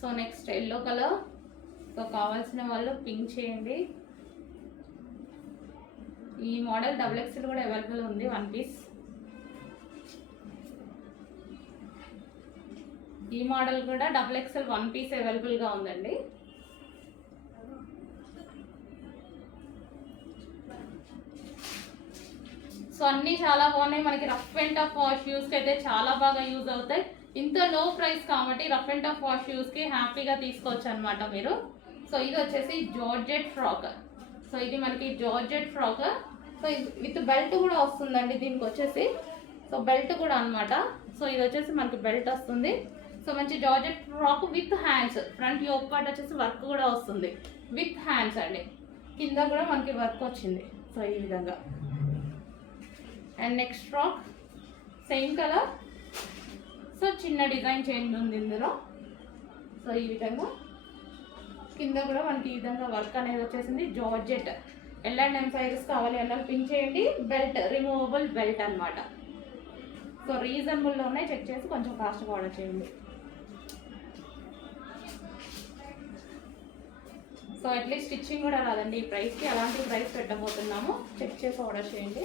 So next yellow colour. So కావాల్సిన వాళ్ళు pink చేయండి. ఈ మోడల్ XXL కూడా అవైలబుల్ ఉంది, 1 పీస్. ఈ మోడల్ కూడా XXL 1 పీస్ అవైలబుల్గా ఉందండి. సో అన్నీ చాలా బాగున్నాయి. మనకి రఫ్ అండ్ టఫ్ వాష్ యూస్కి అయితే చాలా బాగా యూజ్ అవుతాయి. ఇంత లో ప్రైస్ కాబట్టి రఫ్ అండ్ టఫ్ వాష్ యూస్కి హ్యాపీగా తీసుకోవచ్చు అనమాట మీరు. సో ఇది వచ్చేసి జార్జెట్ ఫ్రాక్. సో ఇది మనకి georgette frock. So with belt కూడా వస్తుందండి దీనికి వచ్చేసి. సో బెల్ట్ కూడా అనమాట. సో ఇది వచ్చేసి మనకి బెల్ట్ వస్తుంది. సో మంచి georgette frock with hands. Front yoke part వచ్చేసి వర్క్ కూడా వస్తుంది విత్ హ్యాండ్స్ అండి. కింద కూడా మనకి వర్క్ వచ్చింది. సో ఈ విధంగా. And next frock same colour. So చిన్న డిజైన్ చేంజ్ ఉంది ఇందులో. సో ఈ విధంగా కింద కూడా మనకి ఈ విధంగా వర్క్ అనేది వచ్చేసింది. జార్జెట్ L&M సైజెస్ కావాలి అన్న పిన్ చేయండి. బెల్ట్ రిమూవబుల్ బెల్ట్ అనమాట. సో రీజనబుల్లో ఉన్నాయి, చెక్ చేసి కొంచెం ఫాస్ట్గా ఆర్డర్ చేయండి. సో అట్లీస్ట్ స్టిచ్చింగ్ కూడా రాదండి ఈ ప్రైస్కి. అలాంటి ప్రైస్ పెట్టబోతున్నాము, చెక్ చేసి ఆర్డర్ చేయండి.